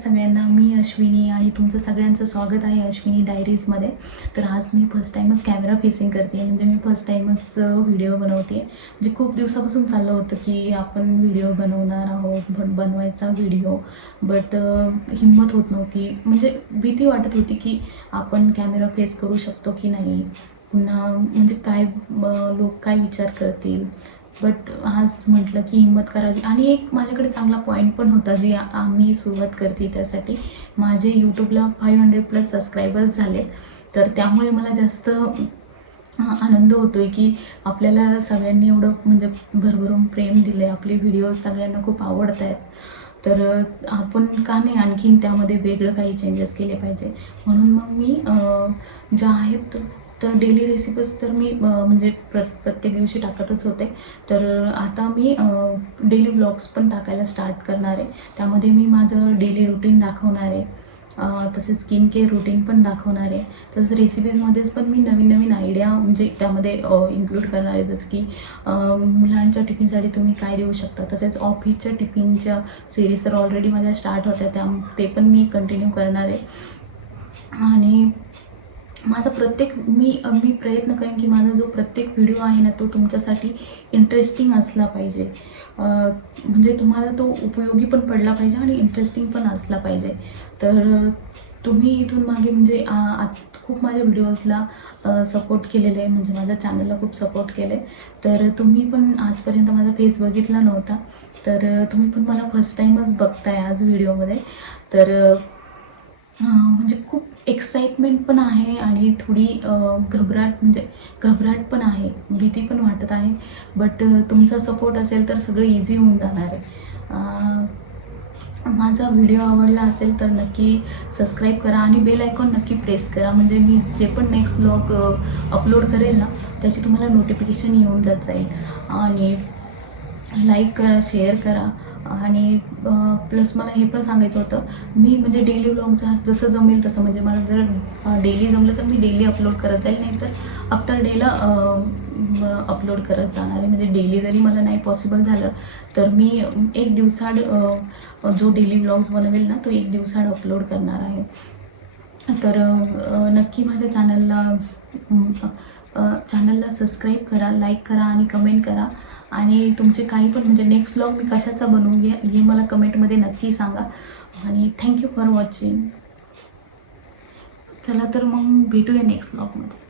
सगळ्यांना. मी अश्विनी आणि तुमचं सगळ्यांचं स्वागत आहे अश्विनी डायरीजमध्ये. तर आज मी फर्स्ट टाईमच कॅमेरा फेसिंग करते, म्हणजे मी फर्स्ट टाईमच व्हिडिओ बनवते. म्हणजे खूप दिवसापासून चाललं होतं की आपण व्हिडिओ बनवणार आहोत, बनवायचा व्हिडिओ, बट हिंमत होत नव्हती. म्हणजे भीती वाटत होती की आपण कॅमेरा फेस करू शकतो की नाही, पुन्हा म्हणजे काय लोक काय विचार करतील. बट आज म्हटलं की हिंमत करावी. आणि एक माझ्याकडे चांगला पॉईंट पण होता, जी आम्ही सुरुवात करते त्यासाठी. माझे यूट्यूबला 500+ सबस्क्रायबर्स झालेत, तर त्यामुळे मला जास्त आनंद होतो आहे की आपल्याला सगळ्यांनी एवढं म्हणजे भरभरून प्रेम दिलं आहे. आपले व्हिडिओज सगळ्यांना खूप आवडत आहेत. तर आपण का नाही आणखीन त्यामध्ये वेगळं काही चेंजेस केले पाहिजे. म्हणून मग मी ज्या आहेत तर डेली रेसिपीज तर मी म्हणजे प्रत्येक दिवशी टाकतच होते. तर आता मी डेली व्लॉग्स पण टाकायला स्टार्ट करणार आहे. त्यामध्ये मी माझं डेली रुटीन दाखवणार आहे, तसेच स्किन केअर रुटीन पण दाखवणार आहे. तसंच रेसिपीजमध्येच पण मी नवीन नवीन आयडिया म्हणजे त्यामध्ये इन्क्लूड करणार आहे. जसं की मुलांच्या टिफिनसाठी तुम्ही काय देऊ शकता, तसेच ऑफिसच्या टिफिनच्या सिरीज तर ऑलरेडी माझ्या स्टार्ट होत्या, ते पण मी कंटिन्यू करणार आहे. आणि माझा मी प्रयत्न करेन की माझा जो प्रत्येक व्हिडिओ आहे ना, तो तुमच्यासाठी इंटरेस्टिंग असला पाहिजे. म्हणजे तुम्हाला तो उपयोगी पण पडला पाहिजे आणि इंटरेस्टिंग पण असला पाहिजे. तर तुम्ही इथून मागे म्हणजे खूप माझ्या व्हिडिओजला सपोर्ट केलेलं आहे, म्हणजे माझ्या चॅनलला खूप सपोर्ट केलं आहे. तर तुम्ही पण आजपर्यंत माझा फेस बघितला नव्हता, तर तुम्ही पण मला फर्स्ट टाईमच बघताय आज व्हिडिओमध्ये. तर म्हणजे खूप एक्साइटमेंट पण आहे आणि थोडी घबराट पण आहे, भीती पण वाटत आहे. बट तुमचा सपोर्ट असेल तर सगळं इझी होऊन जाणार आहे. माझा व्हिडिओ आवडला असेल तर नक्की सबस्क्राईब करा आणि बेल आयकॉन नक्की प्रेस करा, म्हणजे मी जे पण नेक्स्ट व्लॉग अपलोड करेल ना, त्याची तुम्हाला नोटिफिकेशन येऊन जाईल. आणि लाईक करा, शेअर करा. आणि प्लस मला हे पण सांगायचं होतं, मी म्हणजे डेली व्लॉग जसं जमेल तसं, म्हणजे मला जर डेली जमलं तर मी डेली अपलोड करत जाईल, नाही तर आफ्टर डेला अपलोड करत जाणार आहे. म्हणजे डेली जरी मला नाही पॉसिबल झालं तर मी एक दिवसाआड जो डेली व्लॉग्स बनवेल ना, तो एक दिवसाआड अपलोड करणार आहे. तर नक्की माझ्या चॅनलला सबस्क्राईब करा, लाईक करा आणि कमेंट करा. आणि तुमचे काही पण म्हणजे नेक्स्ट व्लॉग मी कशाचा बनवू हे मला कमेंटमध्ये नक्की सांगा. आणि थँक्यू फॉर वॉचिंग. चला तर मग भेटूया नेक्स्ट व्लॉगमध्ये.